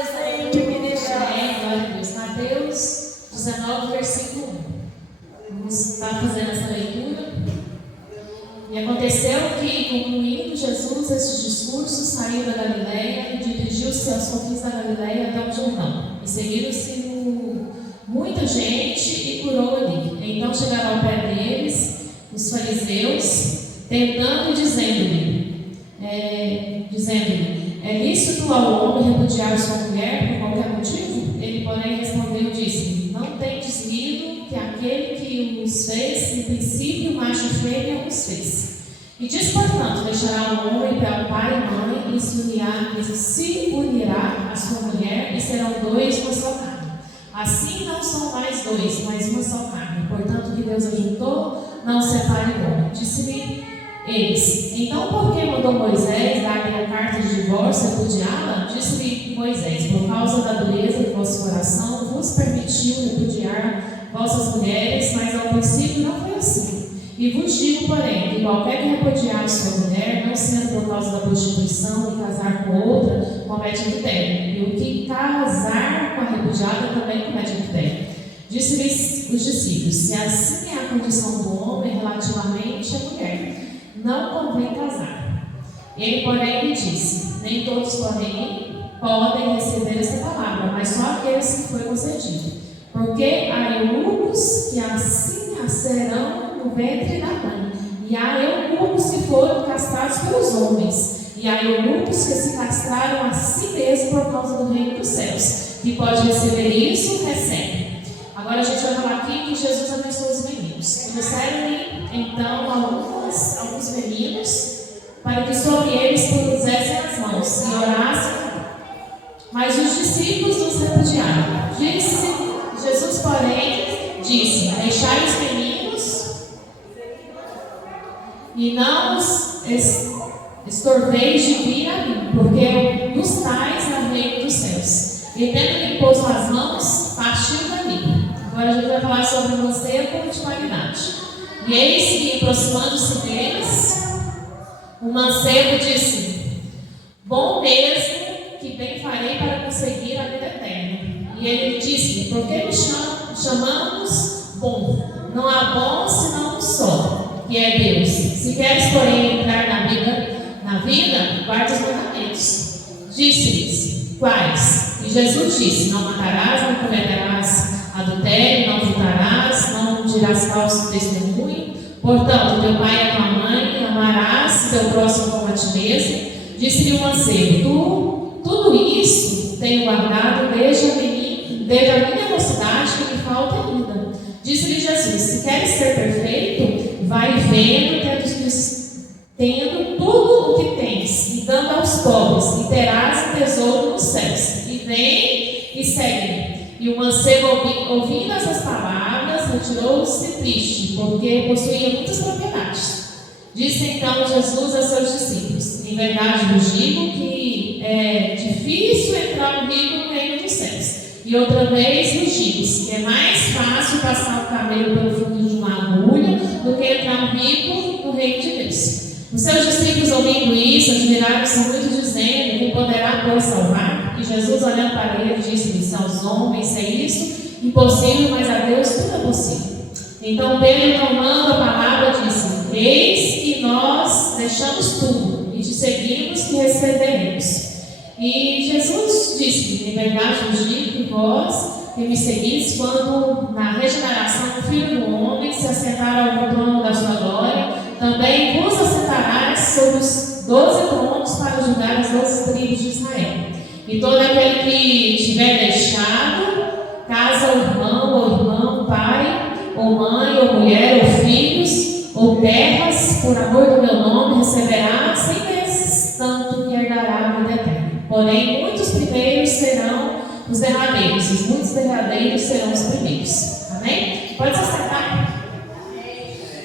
desenho me deixar. Glória a Deus. Mateus 19, versículo 1. Vamos estar fazendo essa leitura. E aconteceu que, concluindo Jesus esses discursos, saiu da Galileia e dirigiu-se aos confins da Galileia até o Jordão. E seguiram-se muita gente e curou ali. Então chegaram ao pé deles os fariseus, tentando e dizendo-lhe, é lícito ao homem repudiar sua mulher por qualquer motivo? Ele, porém, respondeu e disse: não tendes lido que aquele que os fez, em princípio, macho e fêmea os fez. E diz, portanto, deixará o homem para o pai e mãe e se unirá à sua mulher e serão dois uma só carne. Assim não são mais dois, mas uma só carne. Portanto, o que Deus ajuntou, não separe o homem. Disse-lhe eles: então por que mandou Moisés dar-lhe a carta de divórcio repudiá-la? Disse-lhe Moisés: por causa da dureza do vosso coração vos permitiu repudiar vossas mulheres, mas ao princípio não foi assim. E vos digo, porém, que qualquer que repudiar sua mulher, não sendo por causa da prostituição e casar com outra, comete adultério. E o que casar com a repudiada também comete adultério. Disse-lhes os discípulos: se assim é a condição do homem relativamente à mulher, não convém casar. Ele, porém, lhe disse: nem todos podem receber esta palavra, mas só aqueles que foi concedido. Porque há eunucos que assim nascerão no ventre da mãe, e há eunucos que foram castrados pelos homens, e há eunucos que se castraram a si mesmos por causa do reino dos céus. Que pode receber isso, recebe. Agora a gente vai falar aqui que Jesus abençoou os meninos. Trouxeram-lhe então alguns meninos para que sobre eles pusessem as mãos e orassem, mas os discípulos os repudiaram. Jesus, porém, disse: deixai os meninos e não os estorveis de vir a mim, porque dos tais é o reino dos céus. E tendo-lhe posto as mãos, partiu dali. Agora a gente vai falar sobre o mancebo de qualidade. E eis que, aproximando-se deles, o mancebo disse: bom mesmo que bem farei para conseguir a vida eterna. E ele disse: por que me chamamos bom? Não há bom senão um só, que é Deus. Se queres, porém, entrar na vida, guarda os mandamentos. Disse-lhes: quais? E Jesus disse: não matarás, não cometerás adultério, não furtarás, não dirás falso testemunho. Portanto, teu pai e a tua mãe, amarás teu próximo como a ti mesmo. Disse-lhe o mancebo: tudo isso tenho guardado desde a minha mocidade, que me falta ainda. Disse-lhe Jesus: se queres ser perfeito, vai vendo, tendo tudo o que tens, e dando aos pobres, e terás um tesouro nos céus. E vem e segue-me. E o mancebo, ouvindo essas palavras, retirou-se triste, porque possuía muitas propriedades. Disse então Jesus a seus discípulos: em verdade vos digo que é difícil entrar um rico no reino dos céus. E outra vez vos digo que é mais fácil passar o camelo pelo fundo de uma agulha do que entrar um rico no reino de Deus. Os seus discípulos, ouvindo isso, admiraram-se muito, dizendo: quem poderá, pois, salvar? E Jesus, olhando para ele, disse-lhes: aos homens é isso impossível, mas a Deus tudo é possível. Então Pedro, tomando a palavra, disse: eis que nós deixamos tudo e te seguimos, que receberemos. E Jesus disse: em verdade vos digo que vós que me seguis, quando na regeneração do Filho do Homem se assentar ao trono da sua glória, também vos assentarás sobre os 12 tronos para julgar as 12 tribos de Israel. E todo aquele que tiver deixado casa ou irmão, pai, ou mãe, ou mulher, ou filhos, ou terras, por amor do meu nome, receberá 100 vezes tanto que herdará a vida eterna. Porém, muitos primeiros serão os derradeiros, e muitos derradeiros serão os primeiros. Amém? Pode se sentar.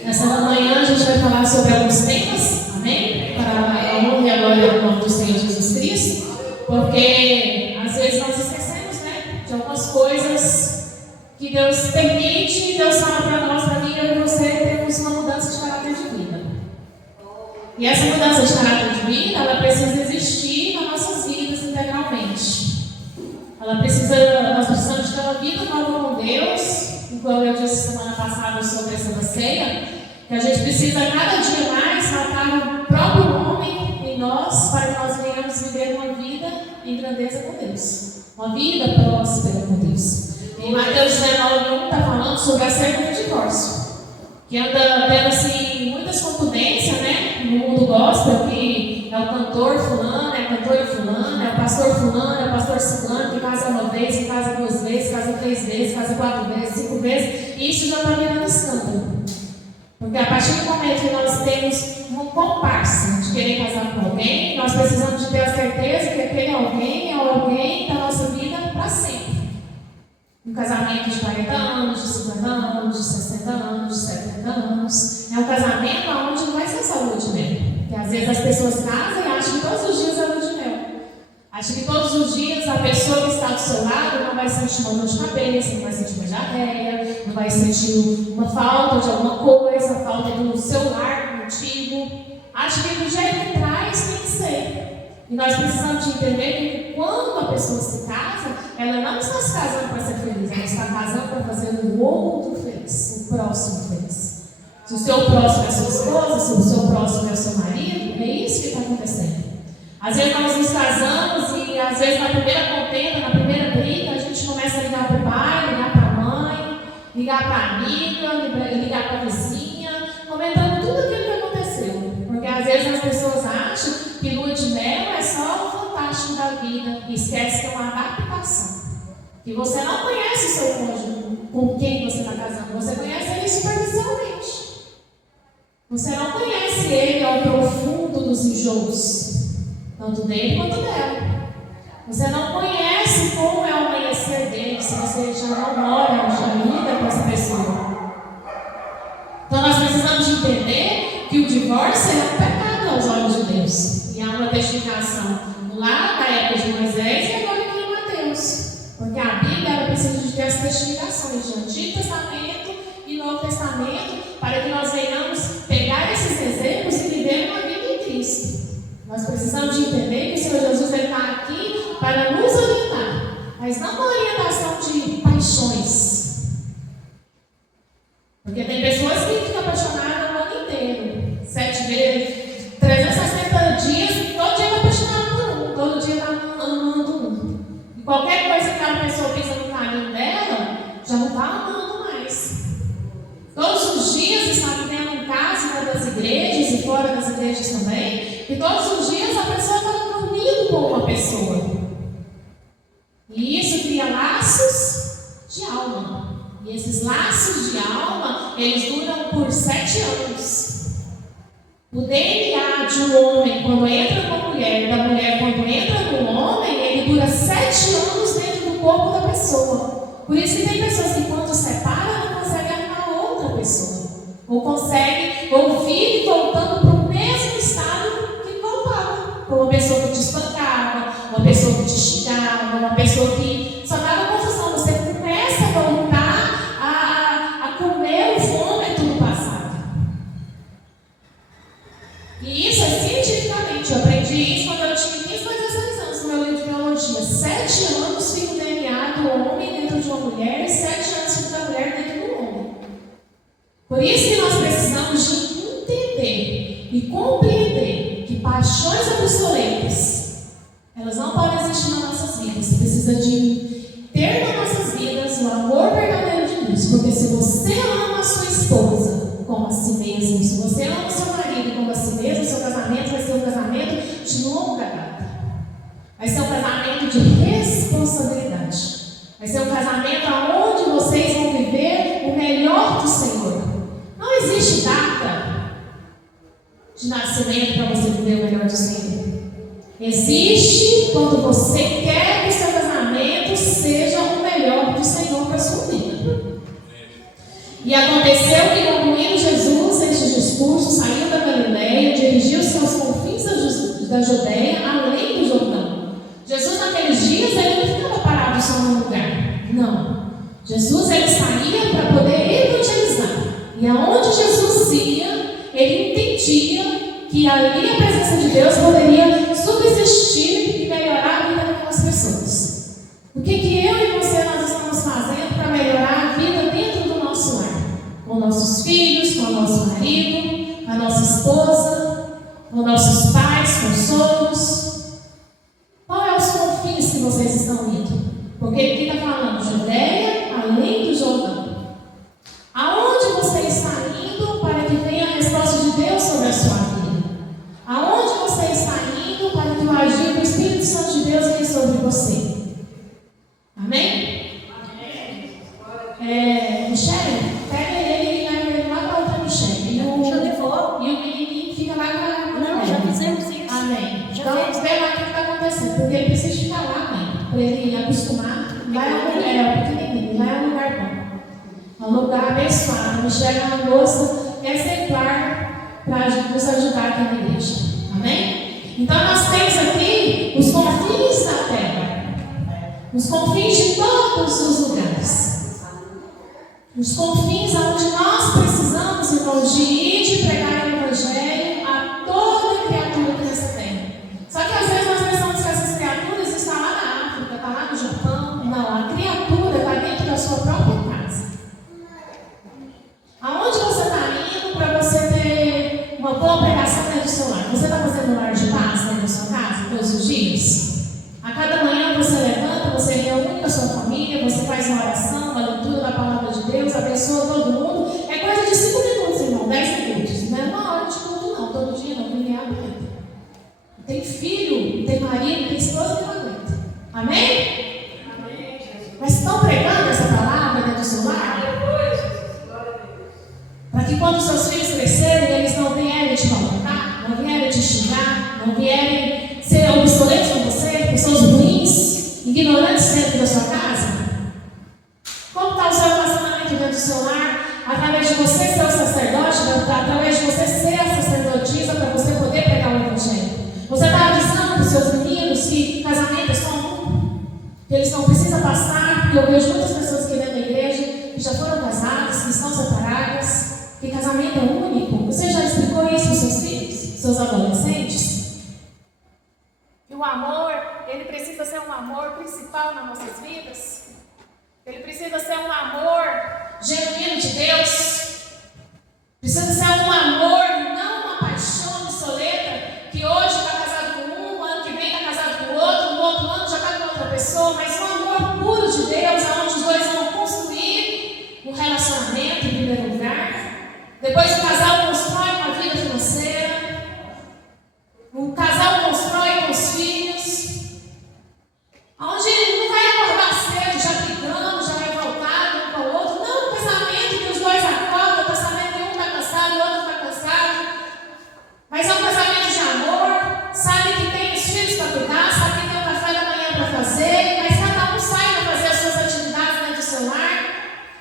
Nessa manhã a gente vai falar sobre alguns temas, amém? Para a honra e a glória do nome do Senhor Jesus Cristo, porque às vezes nós esquecemos, né, de algumas coisas que Deus permite, Deus fala para nós, para mim e você, temos uma mudança de caráter de vida. E essa mudança de caráter de vida, ela precisa existir nas nossas vidas integralmente. chama Vida Nova com Deus, igual eu disse semana passada sobre essa ceia, que a gente precisa cada dia mais matar o próprio homem em nós, para que nós venhamos viver uma vida em grandeza com Deus, uma vida próspera com Deus. Em Mateus 19:1 está falando sobre acerca do divórcio, que anda tendo assim, muitas confidências, né, no mundo gospel, que é o cantor fulano, é a cantora fulana, é o pastor fulano, é o pastor ciclano, que casa uma vez, que casa 2 vezes, casa 3 vezes, casa 4 vezes, 5 vezes, e isso já está virando escândalo. Porque a partir do momento que nós temos uma comparsa de querer casar com alguém, nós precisamos de ter a certeza que aquele alguém é o alguém da nossa vida para sempre. Um casamento de 40 anos, de 50 anos, de 60 anos, de 70 anos. É um casamento onde não vai ser só lua de mel. Porque às vezes as pessoas casam e acham que todos os dias é lua de mel. Acham que todos os dias a pessoa que está do seu lado não vai sentir uma dor de cabeça, não vai sentir uma diarreia, não vai sentir uma falta de alguma coisa, falta do seu lar contigo. Acho que do jeito que traz tem que ser. E nós precisamos de entender que quando a pessoa se casa, ela não está se casando para ser feliz, ela está casando para fazer o outro feliz, o próximo feliz. Se o seu próximo é a sua esposa, se o seu próximo é o seu marido, é isso que está acontecendo. Às vezes nós nos casamos e às vezes na primeira contenda, na primeira briga, a gente começa a ligar para o pai, ligar para a mãe, ligar para a amiga, ligar para a vizinha, comentando tudo aquilo que aconteceu. Porque às vezes as pessoas acham que lua de mel é só o fantástico da vida e esquece que é uma adaptação. Que você não conhece o seu cônjuge com quem você está casando, você conhece ele superficialmente. Você não conhece ele ao profundo dos enjoos, tanto dele quanto dela. Você não conhece como é o amanhecer dele, se você já não mora, já lida com essa pessoa. Então nós precisamos entender que o divórcio é um pecado aos olhos de Deus. E há uma testificação lá da época de Moisés e agora aqui em Mateus. Porque a Bíblia ela precisa de ter as testificações de Antigo Testamento e Novo Testamento, para que nós venhamos pegar esses exemplos e viver uma vida em Cristo. Nós precisamos de entender que o Senhor Jesus está aqui para nos orientar, mas não uma orientação de paixões. Porque tem pessoas que ficam apaixonadas o ano inteiro, 7 vezes, 360 dias, todo dia está apaixonado por um, todo dia está amando um. E qualquer coisa que aquela pessoa pisa no caminho dela, já não está amando mais. Todos os dias está vivendo um caso das igrejas e fora das igrejas também, e todos os dias a pessoa está dormindo com uma pessoa. E isso cria laços de alma. E esses laços de alma, eles duram por 7 anos. O DNA de um homem quando entra numa mulher, da mulher quando entra no homem, ele dura 7 anos dentro do corpo da pessoa. Por isso que tem pessoas que quando separam não conseguem arrumar outra pessoa. Ou conseguem, ou vive voltando para o mesmo estado que voltava. Como uma pessoa que te espancava, uma pessoa que te xingava, uma pessoa que só dava confusão. Você começa a voltar a comer o vômito do passado. E isso é cientificamente. Eu aprendi isso quando eu tinha 15 para 16 anos no meu livro de biologia. 7 anos fica o DNA do homem dentro de uma mulher e 7 anos fica da mulher dentro do homem. Por isso que nós precisamos de entender e compreender que paixões obsoletas, elas não podem existir nas nossas vidas. Você precisa de ter nas nossas vidas o amor verdadeiro de Deus. Porque se você ama a sua esposa como a si mesmo, se você ama o seu marido como a si mesmo, o seu casamento vai ser um casamento de longa data. Vai ser um casamento de responsabilidade. Vai ser um casamento onde vocês vão viver o melhor do Senhor. Não existe data de nascimento para você viver o melhor do Senhor. Existe quando você quer que o seu casamento seja o melhor do Senhor para a sua vida. E aconteceu que, concluindo Jesus este discurso, saiu da Galileia, dirigiu-se aos confins da Judeia, além do Jordão. Jesus, naqueles dias, ele não ficava parado só num lugar. Não. Jesus, ele saía para poder evangelizar. E aonde Jesus ia, ele entendia que ali a presença de Deus poderia subsistir e melhorar a vida daquelas pessoas. O que eu e você nós estamos fazendo esposa, com nossos pais, com sogros. Qual é os confins que vocês estão indo? Porque aqui está falando Judeia, além do Jordão. Aonde você está indo para que venha a resposta de Deus sobre a sua vida? Aonde você está indo para que o agir do Espírito Santo de Deus venha sobre você? Amém? Amém. Michele, pega ele e leva ele lá para outra Michele. E o menininho fica lá com a... Não, já fizemos isso. Amém. Então, vê lá o que está acontecendo. Porque ele precisa ficar lá, amém. Para ele acostumar. Vai ao lugar, pequenininho, vai ao lugar bom. É um lugar abençoado. A Michele é uma moça exemplar para nos ajudar aqui na igreja. Amém? Então, nós temos aqui os confins da terra. Os confins de todos os lugares. Os confins onde nós precisamos, irmãos, de ir e de pregar o Evangelho a toda criatura que nessa terra. Só que às vezes nós pensamos que essas criaturas estão lá na África, estão lá no Japão. Não, a criatura está dentro da sua própria casa. Aonde você está indo para você ter uma boa pregação dentro do seu lar? Você está fazendo um lar de paz dentro da sua casa todos os dias? A cada manhã você levanta, você reúne a sua família, você faz uma oração, uma leitura da palavra de Deus, abençoa todo mundo. É coisa de 5 minutos, irmão, 10 minutos. Não é uma hora de culto, não. Todo dia não, ninguém aguenta. Tem filho, tem marido, tem esposa que não aguenta. Amém? Amém. Mas estão pregando essa palavra dentro do seu lar? Para que quando seus filhos crescerem, eles não vierem te maltratar, não vierem te xingar, não vierem ser obsoletos com você, pessoas ruins, ignorantes dentro da sua casa? Como está o seu relacionamento dentro do seu lar? Através de você ser o sacerdote, através de você ser a sacerdotisa, para você poder pregar o Evangelho. Você está avisando para os seus meninos que casamento é só um, que eles não precisam passar, porque eu vejo muitas pessoas aqui dentro da igreja que já foram casadas, que estão separadas, que casamento é único. Você já explicou isso para os seus filhos, seus adolescentes? Que o amor, ele precisa ser um amor principal nas nossas vidas. Ele precisa ser um amor genuíno de Deus. Precisa ser um amor, não uma paixão obsoleta, que hoje está casado com um, ano que vem está casado com o outro, no outro ano já está com outra pessoa, mas um amor puro de Deus, onde os dois vão construir um relacionamento em primeiro lugar. Depois o casal constrói uma vida financeira. O casal constrói com os filhos. Onde ele não vai acordar cedo, já brigando, já revoltado um com o outro. Não, um casamento que os dois acordam, o casamento que um está cansado, o outro está cansado. Mas é um casamento de amor, sabe que tem os filhos para cuidar, sabe que tem o café da manhã para fazer, mas cada um sai para fazer as suas atividades dentro do seu lar,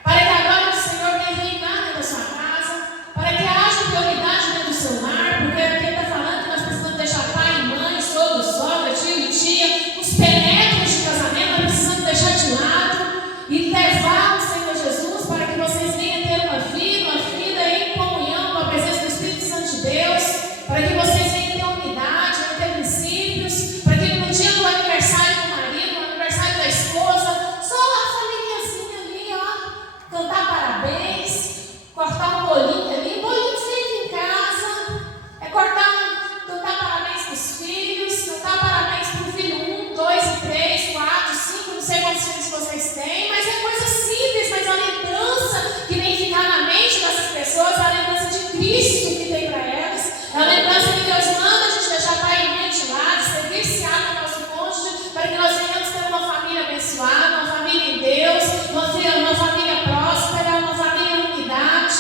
para que a glória do Senhor venha reinar dentro da sua casa, para que haja prioridade dentro do seu lar, porque aqui ele está falando que nós precisamos deixar pai, mãe, sogro, sogra, tio e tia, os penetros de casamento, nós precisamos deixar de lado e levar o Senhor Jesus para que vocês venham ter uma vida em comunhão com a presença do Espírito Santo de Deus, para que vocês venham ter unidade, venham ter princípios, para que no dia do aniversário do marido, no aniversário da esposa, só a famíliazinha ali, ó, cantar parabéns, cortar um bolinho ali, bolinho feito em casa, cantar parabéns para os filhos, cantar parabéns para o filho 1, 2, 3, 4, 5, não sei quantos filhos vocês têm, mas é coisa simples, mas a lembrança que vem ficar na mente dessas pessoas é a lembrança de Cristo que tem para elas, é a lembrança que Deus manda a gente deixar pai e mãe de lado, ser viciado no nosso cônjuge, para que nós venhamos ter uma família abençoada, uma família em Deus, uma família próspera, uma família em unidade,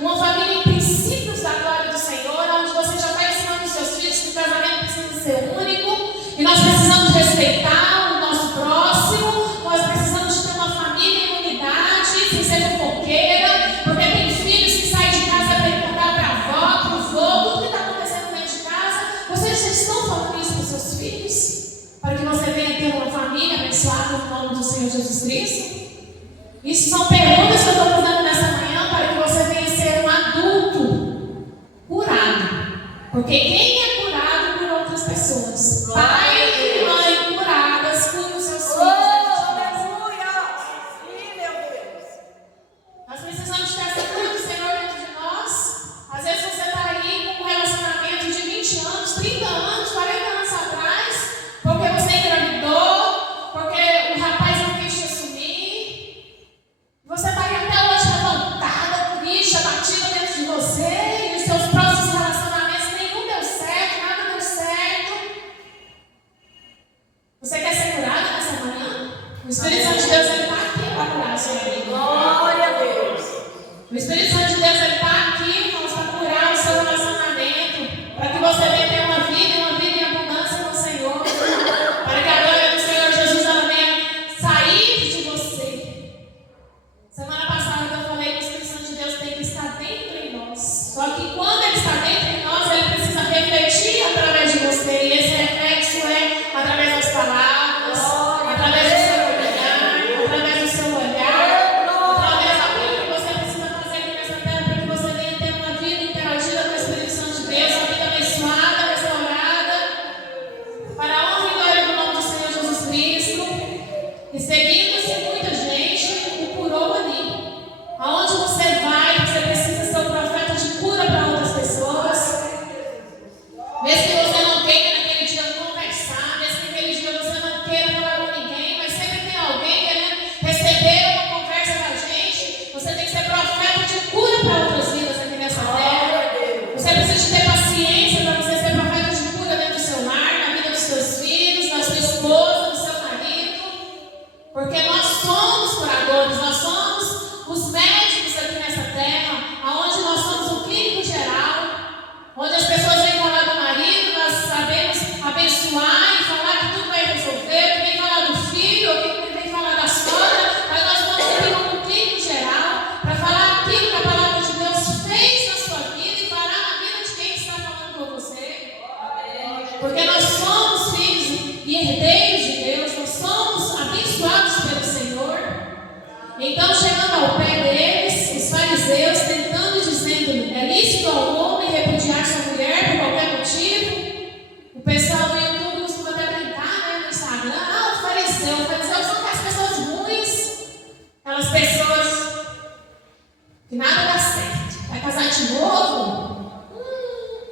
uma família em princípios da glória do Senhor, onde você já está ensinando os seus filhos que o casamento precisa ser único, e nós precisamos respeitar o nosso próximo, nós precisamos de ter uma família em unidade, sem ser fofoqueira, porque tem filhos que saem de casa para ir contar para a avó, para o vô, tudo que está acontecendo dentro de casa. Vocês já estão falando isso para os seus filhos? Para que você venha ter uma família abençoada no nome do Senhor Jesus Cristo? Isso são perguntas que eu estou fazendo nessa manhã para que você venha ser um adulto curado. Porque quem é curado por outras pessoas? Pai e mãe curadas curam os seus filhos. Aleluia! Sim, meu Deus! Nós precisamos ter essa cura do Senhor dentro de nós. Às vezes você está aí com um relacionamento Você quer ser curado nessa manhã? O Espírito Santo de Deus está aqui para curar a sua vida. Glória a Deus. O Espírito Santo de Deus está aqui, irmãos, para curar o seu relacionamento, para que você venha ter uma vida em abundância com o Senhor, para que a glória do Senhor Jesus ela venha sair de você. Semana passada eu falei que o Espírito Santo de Deus tem que estar dentro em nós. Só que quando ele está dentro em nós, ele precisa refletir através de você. E esse reflexo é através das palavras, através do seu olhar, através do seu olhar, através daquilo que você precisa fazer aqui nessa terra para que você venha ter uma vida interagida com o Espírito Santo de Deus, uma vida abençoada, restaurada, para a honra e glória do nome do Senhor Jesus Cristo. E seguindo-se muita gente o curou ali. Aonde você vai, você precisa ser um profeta de cura para outras pessoas. Mesmo que você não queira naquele dia conversar, mesmo que naquele dia você não queira falar com ninguém, mas sempre tem alguém querendo receber uma conversa da gente. Você tem que ser profeta de cura para outras vidas aqui nessa terra. Você precisa ter paciência para você ser profeta de cura dentro do seu lar, na vida dos seus filhos, da sua esposa, do seu marido. Porque nós somos curadores, nós somos os médicos aqui nessa terra, aonde nós somos o clínico geral, onde as pessoas vêm falar do marido, nós sabemos abençoar e falar que tudo vai resolver, que vem falar do filho, que vem falar da sogra, mas nós vamos aqui como clínico geral para falar aquilo que a palavra de Deus fez na sua vida e fará na vida de quem está falando com você. Porque nós somos filhos e herdeiros de Deus, nós somos abençoados pelo Senhor. Então, chegando ao pé deles, os fariseus tentando e dizendo: é lícito ao homem repudiar sua mulher por qualquer motivo? O pessoal no YouTube costuma até brincar, né, no Instagram: o fariseu são aquelas pessoas ruins, aquelas pessoas que nada dá certo. Vai casar de novo?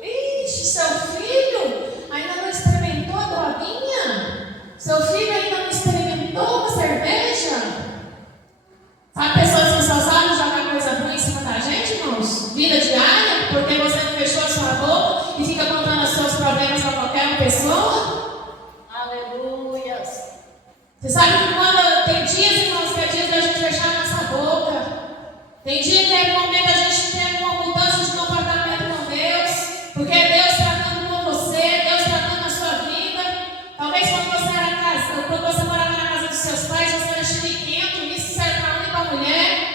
Ixi, seu filho ainda não experimentou a droguinha? Seu filho ainda não experimentou uma cerveja? Sabe pessoas que só sabem jogar coisa ruim em cima da gente, irmãos? Vida diária, porque você não fechou a sua boca e fica contando os seus problemas a qualquer pessoa? Aleluia. Você sabe que quando tem dias, irmãos, que é dia da gente fechar a nossa boca. Tem dia que é momento da gente ter uma mudança de comportamento com Deus, porque é Deus tratando com você, Deus tratando na sua vida. Talvez quando você era casado, quando você morava na casa dos seus pais, você era chiliquento, isso serve para homem e para mulher.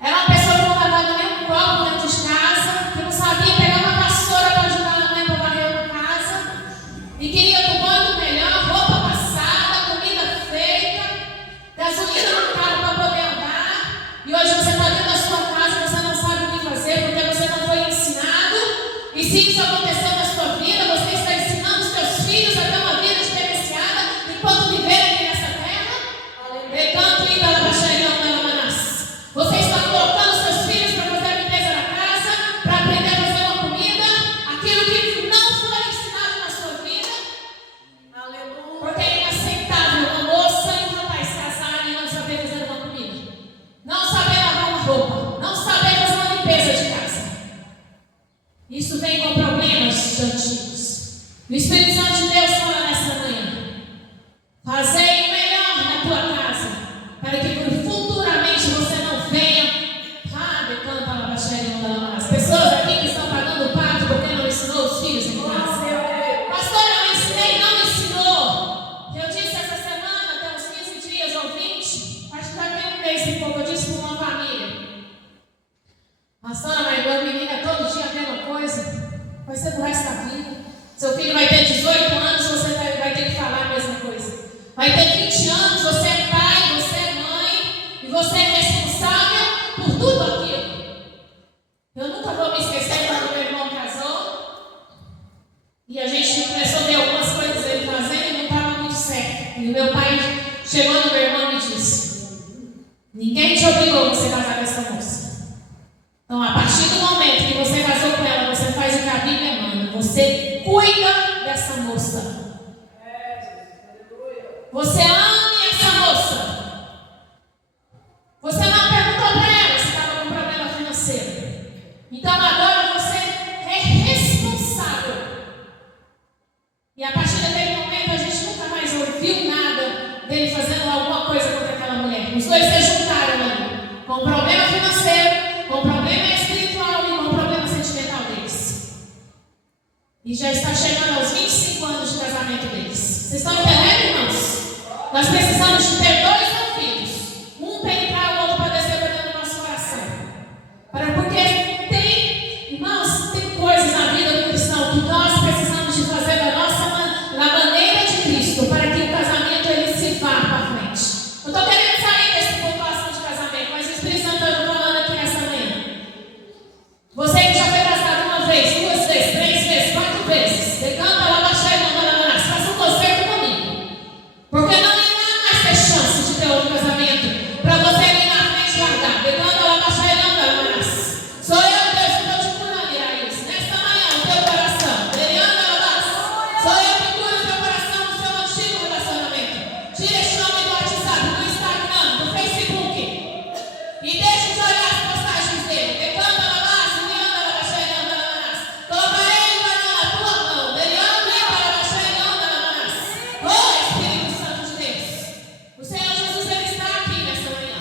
Era uma pessoa que não lavava nem um copo dentro de casa, que não sabia pegar uma vassoura para ajudar a mãe para varrer uma casa, e queria tomar do melhor, roupa passada, comida feita, gasolina no carro para poder andar. E hoje você está dentro da sua casa e você não sabe o que fazer porque você não foi ensinado. E se isso aconteceu na sua vida, você está ensinando os seus filhos a ter uma vida diferenciada enquanto viver aqui nessa terra? Você está colocando os seus filhos para fazer a limpeza da casa, para aprender a fazer uma comida, aquilo que não foi ensinado na sua vida. Aleluia. Porque é inaceitável uma moça e um rapaz casarem e não saber fazer uma comida, não saber lavar uma roupa, não saber fazer uma limpeza de casa. Isso vem com problemas antigos. O Espírito Santo de Deus fala nessa manhã: fazei o melhor na tua casa, para que futuramente você não venha. As pessoas aqui que estão pagando o pato porque não ensinou os filhos em casa. Pastor, eu ensinei, não ensinou. Eu disse essa semana, tem uns 15 dias ou 20, acho que já tem um mês e pouco, eu disse para uma família: pastora, mas meu menino é todo dia a mesma coisa, vai ser do resto da vida. Seu filho vai ter 18 anos, você vai ter que falar a mesma coisa. Vai ter 20 anos, você é pai, você é mãe, e você é responsável por tudo aquilo. Eu nunca vou me esquecer quando meu irmão casou, e a gente começou a ver algumas coisas ele fazendo e não estava muito certo. E o meu pai chegou no meu irmão e me disse: ninguém te obrigou a você casar com essa moça. Então, a partir do momento que você casou com ela, você faz o que a Bíblia manda. Você cuida dessa moça. Você ame essa moça. Você não perguntou para ela se estava com problema financeiro. Então, agora você é responsável. E a partir daquele momento, a gente nunca mais ouviu nada dele fazendo alguma coisa contra aquela mulher. Os dois se juntaram ali, com um problema financeiro, com um problema espiritual e com um problema sentimental deles. E já está chegando aos 25 anos de casamento deles. Vocês estão entendendo, irmãos? Nós precisamos de ter dois ouvidos. Um para entrar, o outro para descer para dentro do nosso coração. Porque tem, irmãos, tem coisas na vida do cristão que nós precisamos de fazer da maneira de Cristo, para que o casamento ele se vá para frente. Eu estou querendo sair desse pontuação de casamento, mas o Espírito Santo está falando aqui nessa manhã. Você que já foi casado uma vez, 2 vezes, 3 vezes, 4 vezes, decanta lá, baixa e manda lá, faça um concerto comigo. Porque não há mais ter chance de ter outro casamento para você vir na frente e largar. Decanta lá, baixa e manda lá. Sou eu, Deus, que estou te curando, Iraís. Nesta manhã, o teu coração. Sou eu que curo o teu coração do seu antigo relacionamento. Tira esse nome do WhatsApp, do Instagram, do Facebook. E deixe de olhar as postagens dele. Decanta lá, baixa, anda lá, baixa e anda lá. Colocarei o anel na tua mão. Deliando e para baixa e anda lá. Oh, Espírito Santo de Deus. O Senhor Jesus, ele está aqui nesta manhã.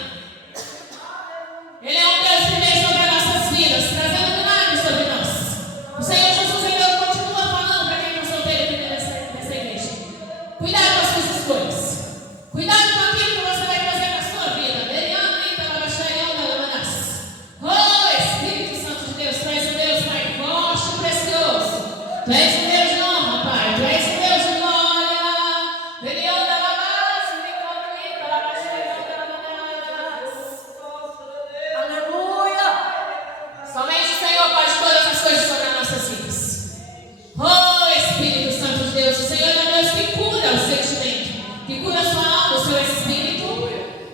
Ele é um Deus que vem sobre as nossas vidas, trazendo milagres sobre nós. O Senhor Jesus, ele continua falando para quem não solteiro aqui nessa igreja. Cuidado com as suas escolhas. Cuidado com aquilo que você vai fazer com a sua vida. Oh, Espírito Santo de Deus, tu és um Deus, Pai, forte e precioso. Tu és um Deus de honra, Pai. Tu és um Deus de glória. Aleluia. Somente o Senhor pode todas as coisas sobre as nossas vidas. Oh, Espírito Santo de Deus, o Senhor é um Deus que cura o sentimento, que cura a sua alma, o seu espírito.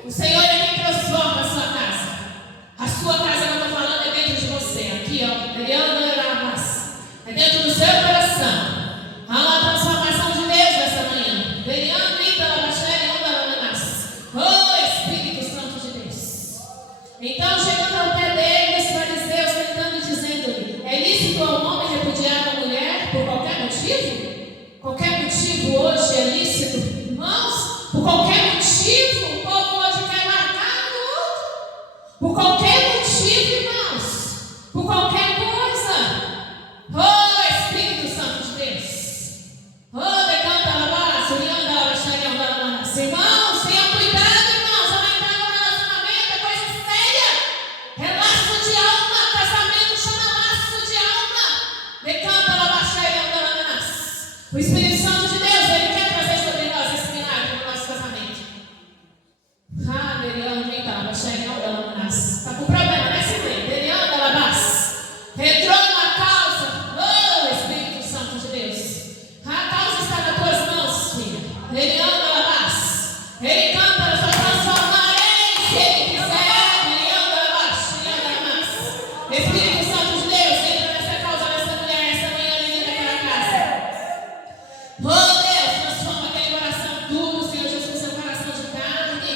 O Senhor é quem transforma a sua casa. A sua casa, eu não estou falando, é dentro de você. Aqui, ó, é dentro do seu coração. Há uma transformação de Deus nessa manhã. Oh, Espírito Santo de Deus. Então, chegando ao pé dele, os fariseus tentando, dizendo-lhe: é lícito ao homem repudiar a mulher por qualquer motivo? Qualquer motivo hoje é lícito? Irmãos, por qualquer motivo, o povo hoje quer largar do outro. Por qualquer motivo, irmãos. Por qualquer coisa. Oh, Espírito Santo de Deus. Oh, decanta alabaço, lianda alabaxaria, alabaço. Irmãos, tenham cuidado, irmãos. Ela entrar no relacionamento é coisa séria. É laço de alma. Casamento chama laço de alma. Decanta alabaxaria, alabaço. O Espírito Santo de Deus, ele quer trazer sobre nós esse milagre no nosso casamento. Ah, Derianda, alabaxaria, alabaço. Está com problema, né, Silvia? Derianda, alabaço. Entrou numa causa. Oh, Espírito Santo de Deus. A causa está nas tuas mãos, filha. Ele anda alabaço. Ele canta, eu só transformarei se ele quiser. Ele anda alabaço. Ele anda alabaço. Espírito Santo de Deus, entra nessa causa dessa mulher, essa manhã ali naquela casa. Oh, Deus, transforma aquele coração duro, Senhor Jesus, seu coração de carne.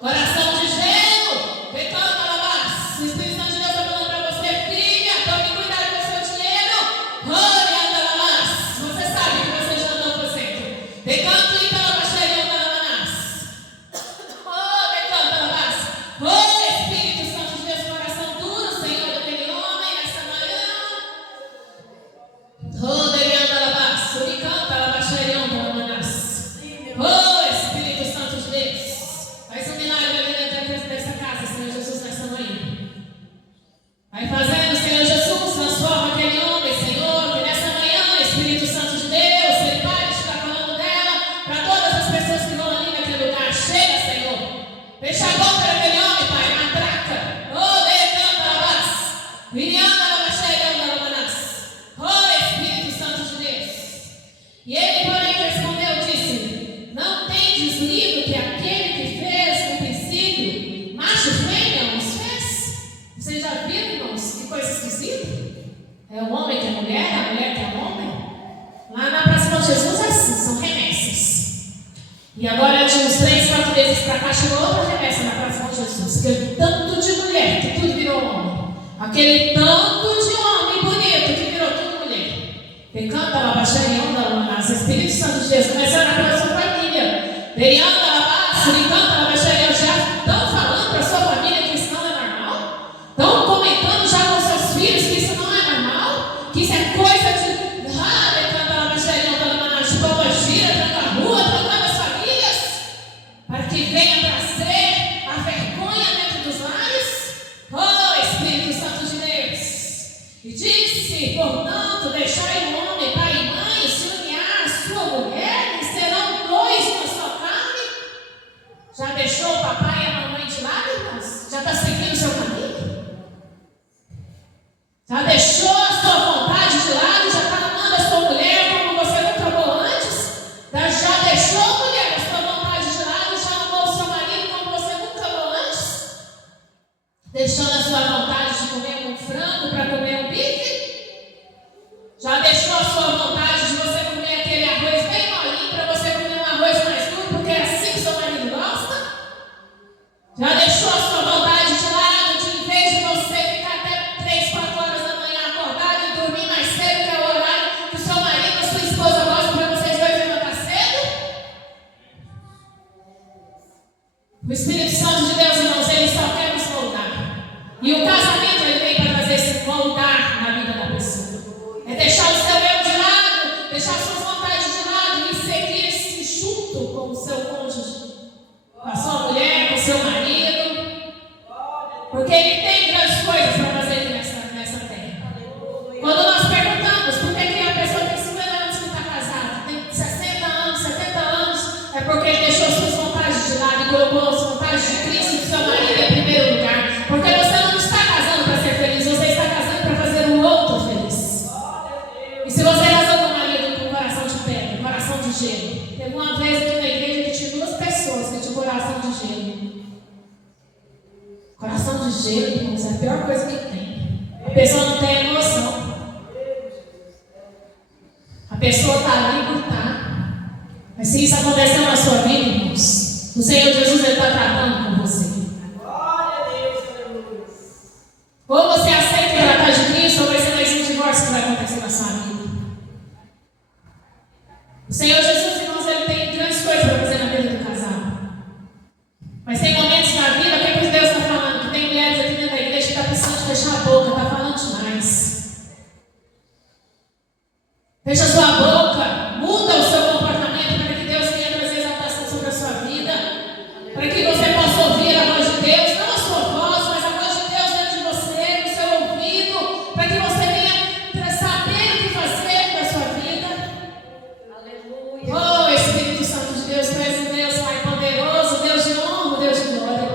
Coração de gelo. Decanta alabaço. O Espírito Santo de Deus está falando para você, filha, tome cuidado com o seu dinheiro. Oh, ele anda alabaço. Você sabe que você já andou por cento. Decanta e pela baixaria anda alabaço. Oh, decanta alabaço. Oh, Espírito Santo de Deus, coração duro, Senhor, daquele homem nessa manhã. Oh, ele anda alabaço. Ele canta alabaxaria anda alabaço. Oh, Espírito Santo de Deus. Faz um milagre ali dentro dessa casa, Senhor Jesus, nessa manhã. Vai fazendo, Senhor Jesus, transforma aquele homem, Senhor, que nessa manhã, Espírito Santo de Deus, ele pare de estar falando dela para todas as pessoas que vão ali naquele lugar. Chega, Senhor. Fecha a boca daquele homem, Pai, matraca. Oh, decanta alabaço. Virianda alabaxaria alabaço. Oh, Espírito Santo de Deus. E ele, porém, respondeu, disse: não tendes lido que aquele que fez no princípio, macho e fêmea, os fez? Vocês já viram, irmãos, que coisa esquisita? É o homem que é mulher, a mulher que é homem. Lá na Praça de Jesus é assim, são remessas. E agora, de uns 3, 4 meses para cá, chegou outra remessa na Praça de Jesus. Aquele tanto de mulher que tudo virou homem. Aquele tanto de homem bonito que virou tudo mulher. Decanta lá, baixaria, onda lá, Espírito Santo de Deus, começa a orar pela sua família. Veriando a base, brincando, ela vai chegar já. Estão falando para sua família que isso não é normal? Estão comentando já com seus filhos que isso não é normal? Que isso é coisa de. Brincando, ela vai chegar de pomba-gira, dentro da rua, trancando as famílias, para que venha trazer a vergonha dentro dos lares? Oh, Espírito Santo de Deus! E disse, portanto, deixai o homem, pai e mãe, se unir à sua mulher, e serão dois na sua carne. Já deixou o papai e a mamãe de lado, irmãos? Já está seguindo o seu caminho? Já deixou a sua vontade de lado? Já está amando a sua mulher como você nunca amou antes? Já deixou, mulher, a sua vontade de lado? Já amou o seu marido como você nunca amou antes? Deixando a sua vontade de comer um frango para comer um bife? Já deixou a sua vontade de você comer aquele arroz bem molinho para você comer um arroz mais duro, porque é assim que seu marido gosta? Já deixou a sua vontade de lado, de em vez de você ficar até 3, 4 horas da manhã acordado e dormir mais cedo, que é o horário que o seu marido ou sua esposa gosta para vocês dois levantar cedo? O Espírito Santo de Deus, irmãos, ele só quer nos moldar. E o casamento, ele vem para fazer esse moldar na vida da pessoa. É deixar o seu eu de lado, deixar suas vontades de lado e seguir-se junto com o seu cônjuge, com a sua mulher, com o seu marido, porque ele tem grandes coisas para fazer aqui nessa terra. Quando nós perguntamos por que a pessoa tem 50 anos que está casada, tem 60 anos, 70 anos, é porque ele deixou suas vontades de lado e colocou as vontades de Cristo e do seu marido em primeiro lugar. Porque você não está casando para ser feliz, você está casando para fazer o outro feliz. E se você casou com o marido com coração de pedra, coração de gelo, teve uma vez aqui na igreja que tinha 2 pessoas que tinham coração de gelo. Coração de gelo, irmãos, é a pior coisa que tem. A pessoa não tem emoção. A pessoa está ali por estar. Mas se isso aconteceu na sua vida, irmãos, o Senhor Jesus está tratando com você. Ou você aceita tratar de Cristo, ou vai ser mais um divórcio que vai acontecer na sua vida. O Senhor Jesus, irmãos, ele tem grandes coisas para fazer na vida do casal. Mas tem momentos na vida, o que Deus está falando? Que tem mulheres aqui dentro da igreja que está precisando de fechar a boca, está falando demais. Fecha a sua boca, muda o seu comportamento para que Deus venha trazer exaltação sobre a sua vida, para que você possa ouvir a voz de Deus, não a sua voz, mas a voz de Deus dentro de você, no seu ouvido, para que você venha saber o que fazer da sua vida. Aleluia. Oh, Espírito Santo de Deus, tu és um Deus, Pai poderoso, Deus de honra, Deus de glória.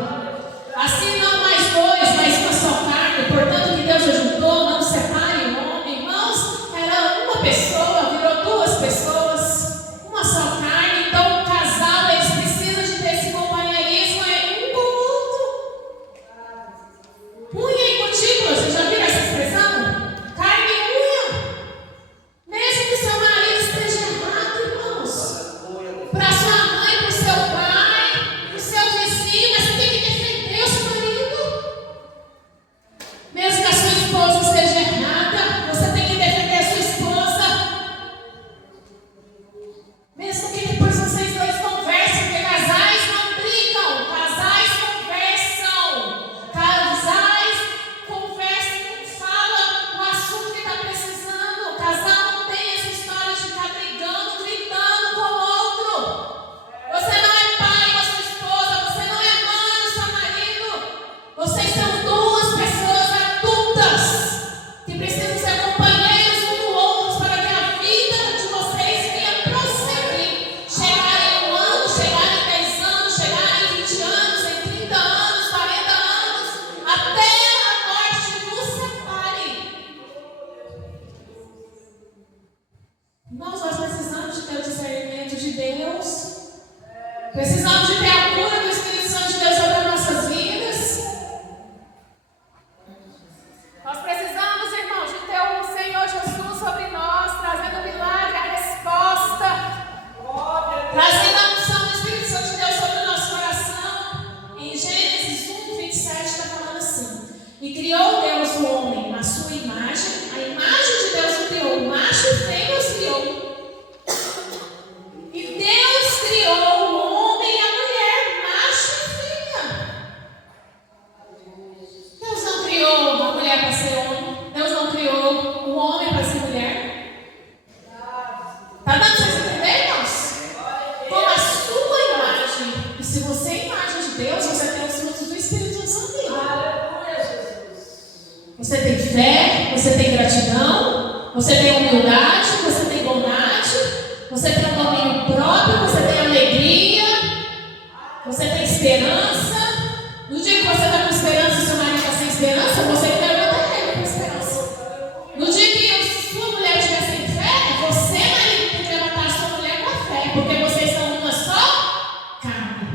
Assim não mais 2, mas uma só carne, portanto que Deus ajuntou, não separe o homem. Irmãos, era uma pessoa, virou 2 pessoas, uma só carne. Então o casal, eles precisam de ter esse companheirismo um com o outro. Unha e cutícula, vocês já viram essa expressão? Carne e unha. Mesmo que seu marido esteja errado, irmãos, para sua mãe, para o seu pai, para o seu vizinho, mas você tem que defender o seu marido. Mesmo que a sua esposa esteja errada, você tem que defender a sua esposa. Mesmo que depois vocês dois conversem, porque casais não brigam, casais conversam. Casais conversam, falam o assunto que está precisando. O casal não tem essa história de ficar brigando, gritando com o outro. Você não é pai da sua esposa, você não é mãe do seu marido. Vocês são 2 pessoas adultas que precisam ser companheiros um do outro para que a vida de vocês venha prosseguir. Chegarem em 1 ano, chegarem em 10 anos, chegarem em 20 anos, em 30 anos, 40 anos, até a morte nos separe. Nós precisamos de ter o discernimento de Deus. Precisamos de ter a cura do Espírito Santo de Deus sobre as nossas vidas. Nós precisamos, irmãos, de ter o Senhor Jesus sobre nós, trazendo o milagre, a resposta, trazendo a unção do Espírito Santo de Deus sobre o nosso coração. Em Gênesis 1:27 está falando assim: e criou Deus o homem à sua imagem, a imagem de Deus o criou, o macho e fêmea os criou. E Deus criou o homem Deus, você tem os frutos do Espírito na sua vida. Aleluia, Jesus. Você tem fé, você tem gratidão, você tem humildade, você tem bondade, você tem um domínio próprio, você tem alegria, você tem esperança. No dia que você está com esperança e seu marido está sem esperança, você que levanta ele com esperança. No dia que sua mulher estiver sem fé, você, marido, tem que levantar sua mulher com a fé, porque vocês são uma só carne.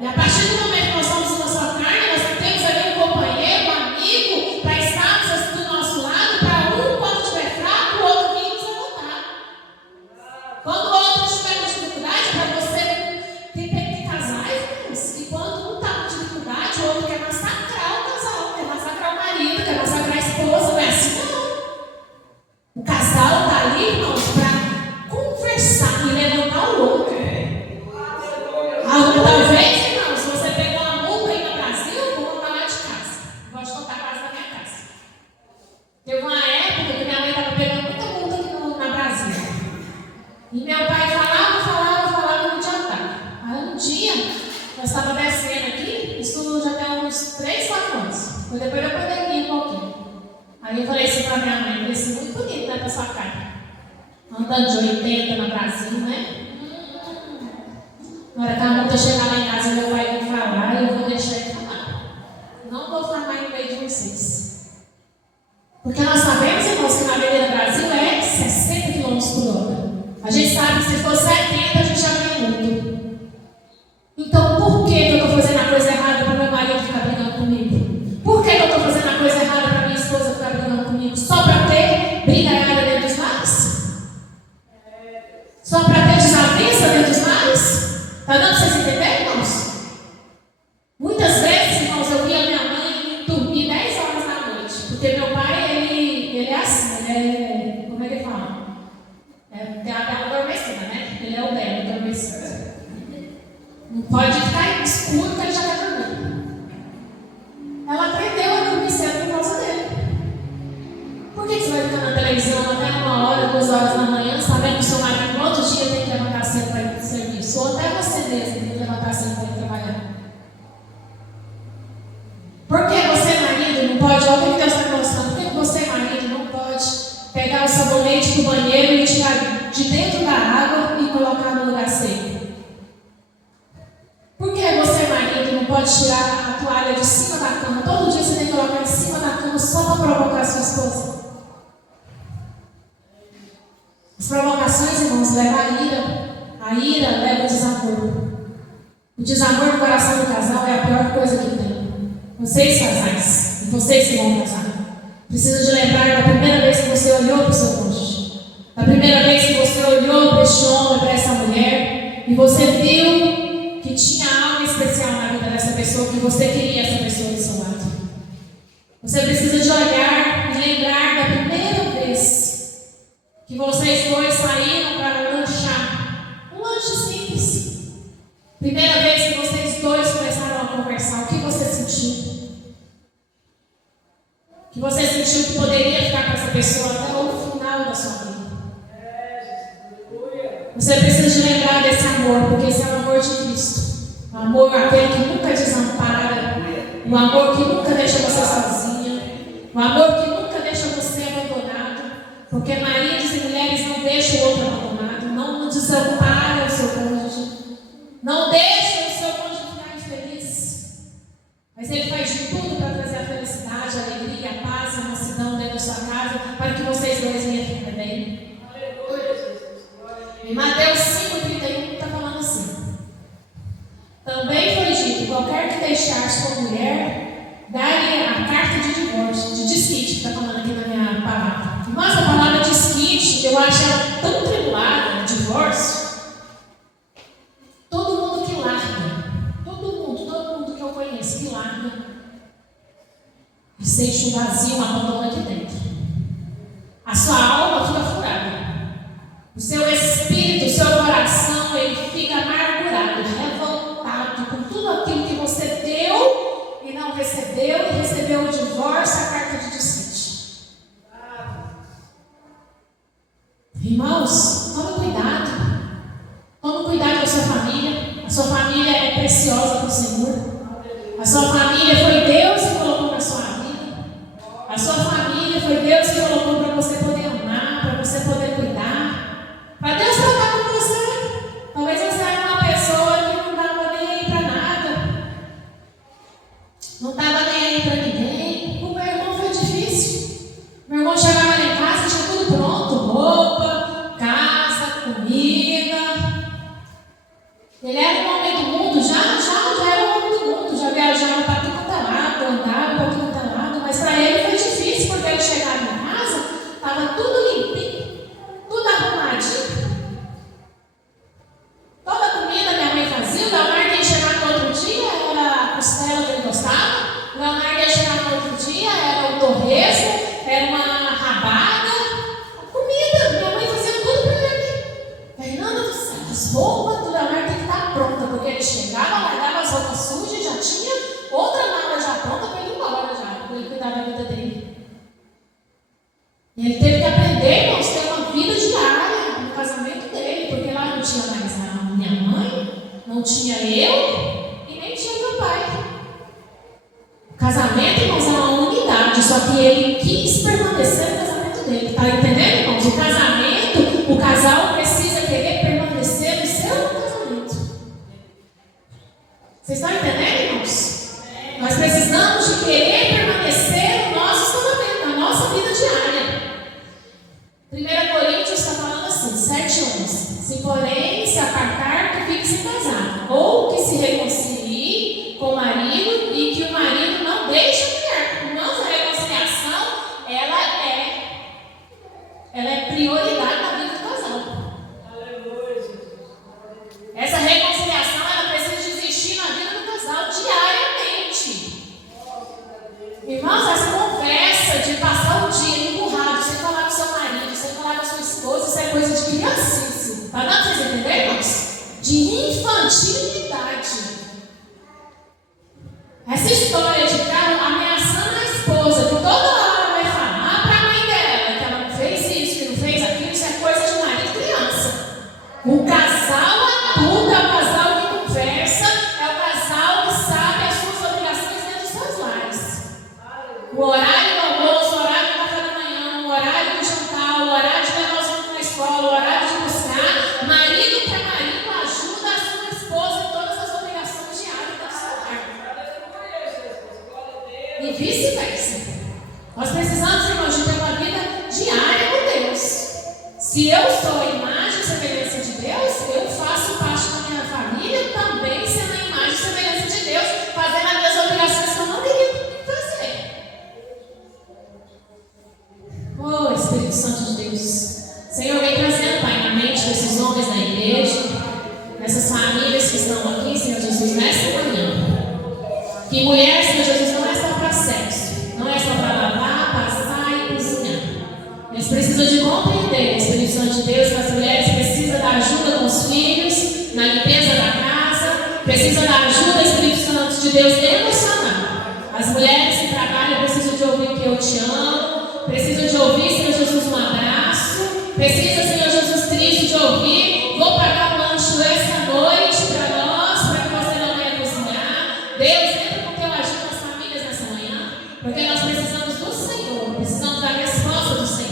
E a partir do momento que nós somos uma só carne, nós temos ali um companheiro, um amigo, para estarmos do nosso lado, para um, quando estiver fraco, o outro vir nos levantar. Quando o outro estiver com dificuldade, para você tem casais, irmãos, e quando um está com dificuldade, o outro quer massacrar o casal, quer massacrar o marido, quer massacrar a esposa, não é assim não. O casal está ali, irmãos, para conversar e levantar o outro. Talvez, irmãos, se você pegou uma multa aí no Brasil, vou contar lá de casa. Gosto de contar a casa da minha casa. Teve uma época que minha mãe estava pegando muita multa aqui na Brasília. E meu pai falava, não adiantava. Aí um dia, nós estávamos descendo aqui, isso já tem uns 3, 4 anos. Foi depois da pandemia um pouquinho. Aí eu falei assim para minha mãe, falei assim, muito bonito, né, pra sua cara. Andando de 80 no Brasil, né? Na hora que a multa chegar lá em casa, meu pai vai falar e eu vou deixar ele falar. Não vou falar mais no meio de vocês. Porque nós sabemos, irmãos, que na Avenida Brasil é 60 km por hora. A gente sabe que se for 70, a gente já ganha multa. Então, por que eu estou fazendo a coisa errada para o meu marido ficar brigando comigo? Por que eu estou fazendo a coisa errada para minha esposa ficar brigando comigo? Só para ter brigalhada dentro dos lares? Só para ter desavença dentro dos lares? Está dando para vocês entenderem, irmãos? Muitas vezes, irmãos, eu via minha mãe dormir 10 horas da noite. Porque meu pai, ele é assim, ele é, como é que ele fala? Tem a bela adormecida, né? Ele é o belo adormecido. Não pode ficar escuro que ele já está dormindo. Ela aprendeu a dormir cedo por causa dele. Por que você vai ficar na televisão até 1h, 2h da manhã, sabendo que o seu marido no outro dia tem que levantar cedo para ir para o serviço? Ou até você mesmo tem que levantar cedo para ir trabalhar? Por que você, marido, não pode, olha o que Deus está mostrando, por que você, marido, não pode pegar o sabonete do banheiro e tirar de dentro da água e colocar no lugar seco? Por que você, marido, não pode tirar a toalha de cima da cama? Todo dia você tem que colocar em cima da cama só para provocar a sua esposa? As provocações, irmãos, levam a ira. A ira leva o desamor. O desamor no coração do casal é a pior coisa que tem. Vocês, casais, e vocês que vão casar, precisam de lembrar da primeira vez que você olhou para o seu cônjuge. Da primeira vez que você olhou para este homem, para essa mulher, e você viu que tinha algo especial na vida dessa pessoa, que você queria essa pessoa do seu lado. Você precisa de olhar e lembrar da primeira vez que vocês dois saíram para lanchar. Um lanche simples. Primeira vez que vocês dois começaram a conversar, o que você sentiu? Que você sentiu que poderia ficar com essa pessoa até o final da sua vida. Você precisa de lembrar desse amor, porque esse é o amor de Cristo. O amor, aquele que nunca desampara. O amor que nunca deixa você sozinha. O amor que nunca deixa você abandonado. Porque maridos e mulheres não deixam o outro abandonado. Não desamparam o seu cônjuge. Não deixam o seu cônjuge ficar infeliz. Mas ele faz de tudo para trazer a felicidade, a alegria, a paz, a mansidão dentro da sua casa, para que vocês dois venham ficar bem. Em Mateus 5,31 está falando assim: também foi dito, qualquer que deixar sua mulher, dá-lhe a carta de divórcio, de desquite, que está falando aqui na minha palavra. Mas a palavra desquite, eu acho ela tão tribulada, divórcio. Todo mundo que larga, todo mundo que eu conheço que larga, e sente um vazio, um abandono aqui dentro. A sua alma fica furada. O seu espírito, o seu coração, ele fica amargurado, revoltado com tudo aquilo que você deu e não recebeu, e recebeu o divórcio, a carta de desquite. Irmãos, tome cuidado. Tome cuidado com a sua família. A sua família é preciosa para o Senhor. sua família foi Deus que colocou na sua vida. A sua família foi Deus que colocou para você poder amar, para você poder cuidar. Para Deus tratar com você. Talvez você era uma pessoa que não estava nem aí para nada. Não estava nem aí para ninguém. O meu irmão foi difícil. Meu irmão chegava lá em casa e tinha tudo pronto. Roupa, casa, comida. Ele era um homem do mundo, já era um homem do mundo. Já viajava para tudo quanto é lado, andava para tudo quanto é lado. Mas para ele foi difícil, porque ele chegava em casa, estava tudo limpinho, tudo arrumadinho. Toda a comida minha mãe fazia. O Leonardo ia chegar no outro dia, era a costela que ele gostava. O Leonardo ia chegar no outro dia, era o torresmo, era uma rabada. A comida, minha mãe fazia tudo para ele. Fernanda do céu, as roupas do Leonardo tem que estar pronta, porque ele chegava, largava as roupas sujas e já tinha outra mala já pronta para ele ir embora já, para ele cuidar da vida dele. E ele teve que aprender, irmãos, ter uma vida diária no casamento dele, porque lá não tinha mais a minha mãe, não tinha eu e nem tinha meu pai. O casamento, irmãos, é uma unidade, só que ele quis permanecer no casamento dele. Está entendendo, irmãos? O casamento, o casal precisa querer permanecer no seu casamento. Vocês estão entendendo, irmãos? Nós precisamos de querer permanecer no nosso casamento, na nossa vida diária. 1 Coríntios está falando assim, 7:11. Se porém se apartar, que fique sem casar, ou que se reconcilie com o marido e que o marido não deixe a mulher. Irmãos, a reconciliação, ela é prioridade na vida do casal. Essa reconciliação, ela precisa existir na vida do casal diariamente. Irmãos, essa conversa de passar o dia empurrado, sem falar com seu marido, sem falar com sua esposa, isso é coisa de criancice. Está dando para vocês entenderem, irmãos? De infantilidade. Essa história de ficar ameaçando a esposa, que toda hora vai falar para a mãe dela que ela não fez isso, que não fez aquilo, isso é coisa de marido e criança. O casal adulto é o casal que conversa, é o casal que sabe as suas obrigações dentro dos seus lares. O horário do almoço, o horário do café da manhã, o horário do jantar, o horário de levar os filhos na escola, o horário de buscar. Marido que é marido ajuda a sua esposa em todas as obrigações diárias do seu lar. E vice-versa. Nós precisamos, irmãos, de ter uma vida diária com Deus. Se eu sou a imagem e semelhança de Deus, eu faço parte da minha família também sendo a imagem e semelhança de Deus, fazendo as minhas obrigações que eu não queria fazer. Oh, Espírito Santo de Deus. Senhor, vem trazendo, Pai, na mente desses homens da igreja, dessas famílias que estão aqui, Senhor Jesus, nessa manhã. Que mulher, Senhor Jesus, não é só para sexo, não é só para lavar, passar e cozinhar. Eles precisam de compreender, Espírito Santo de Deus, que as mulheres precisam da ajuda com os filhos, na limpeza da casa, precisam da ajuda, Espírito Santo de Deus, emocional. As mulheres que trabalham precisam de ouvir que eu te amo, precisam de ouvir, Senhor Jesus, um abraço, precisam, Senhor Jesus Cristo, de ouvir, vou pagar um lanche essa noite para nós, para que você não venha cozinhar. Deus, entra com teu ajuda nas famílias nessa manhã, porque nós precisamos do Senhor, precisamos da resposta do Senhor.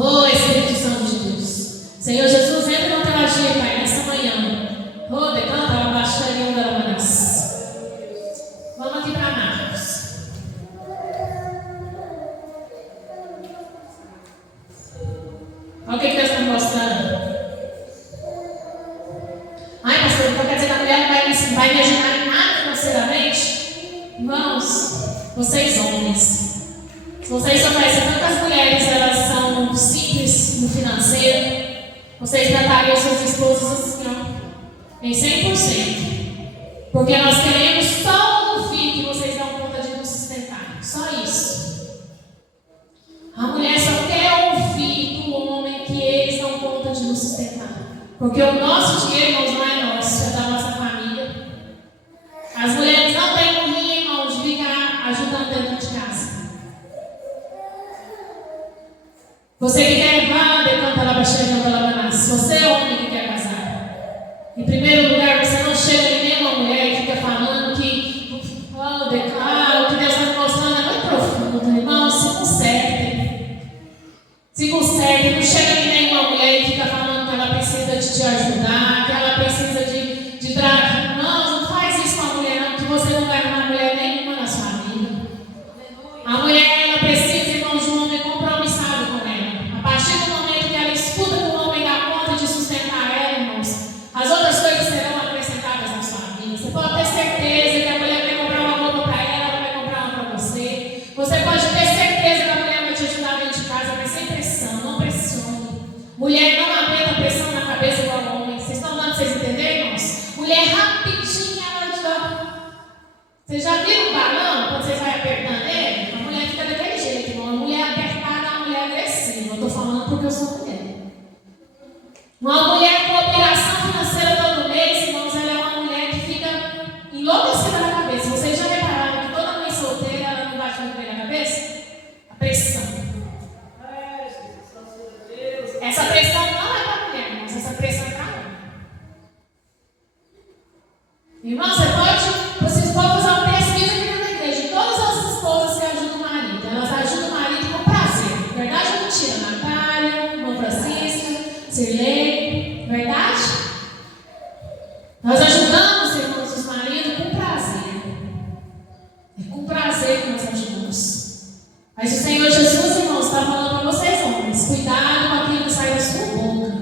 Oh, Espírito Santo de Deus. Senhor Jesus, entra com teu agir, Pai, nessa manhã. Oh, decanta a baixaria da Manas. Vamos aqui para Marcos. Olha o que Deus está mostrando. Ai, pastor, então quer dizer que a mulher não vai me ajudar em nada financeiramente? Irmãos, vocês homens, se vocês soubessem quantas mulheres elas são simples no financeiro, vocês tratariam suas esposas assim, ó, em 100%. Porque nós queremos só ouvir que vocês dão conta de nos sustentar. Só isso. A mulher só quer ouvir do homem que eles dão conta de nos sustentar. Porque o nosso dinheiro, irmãos, não é nosso, é da nossa família. As mulheres não têm morrinha, irmãos, de ficar ajudando dentro de casa. Você que quer levar, decanta lá para chegar pela Manas. Você é homem que quer casar. Em primeiro lugar, você não chega em nenhuma mulher e fica falando Irmão, vocês podem usar o pesquisa aqui na igreja. Todas as esposas que ajudam o marido, elas ajudam o marido com prazer. Verdade ou mentira? Natália, irmã Francisca, Sirlei, verdade? Nós ajudamos, irmãos, os maridos com prazer. É com prazer que nós ajudamos. Mas o Senhor Jesus, irmãos, está falando para vocês, homens, cuidado com aquilo que sai da sua boca,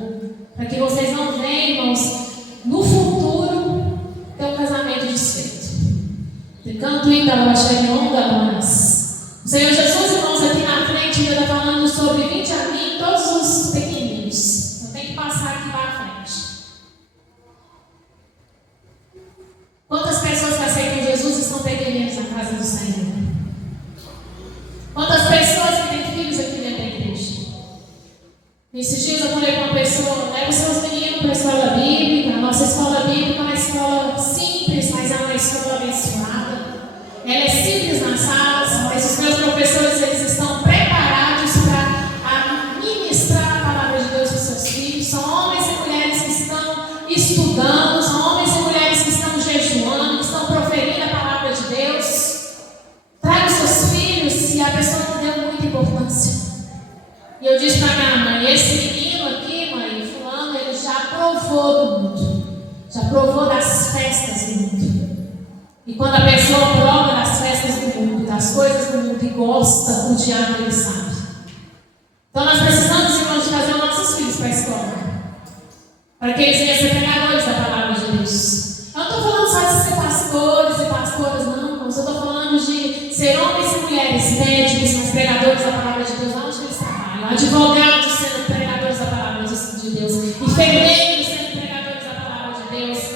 para que vocês não venham, irmãos, no futuro, ter um casamento desfeito. Ficando ainda mas o Senhor Jesus, irmãos, aqui na frente, ainda está falando sobre 20 a mim, todos os pequeninos. Eu tenho que passar aqui para a frente. Quantas pessoas que aceitam Jesus estão pequeninos na casa do Senhor? Quantas pessoas que têm filhos aqui dentro da igreja? Esses dias eu falei para uma pessoa, leva os seus meninos para a escola bíblica. A nossa escola bíblica é uma escola simples, mas é uma escola abençoada. Ela é simples nas salas, mas os meus professores, eles estão preparados para ministrar a palavra de Deus para os seus filhos. São homens e mulheres que estão estudando, são homens e mulheres que estão jejuando, que estão proferindo a palavra de Deus. Traga os seus filhos, se a pessoa não deu muita importância. E eu disse para minha mãe, esse menino aqui, mãe, fulano, ele já provou do mundo. Já provou das festas do mundo. E quando a pessoa prova das festas do mundo, das coisas do mundo e gosta, o diabo ele sabe. Então nós precisamos, irmãos, de trazer os nossos filhos para a escola. Para que eles venham ser pregadores da palavra de Deus. Eu não estou falando só de ser pastores e pastoras, não, irmãos. Eu estou falando de ser homens e mulheres, médicos, mas pregadores da palavra de Deus, onde eles trabalham. Advogados sendo pregadores da palavra de Deus. Enfermeiros sendo pregadores da palavra de Deus.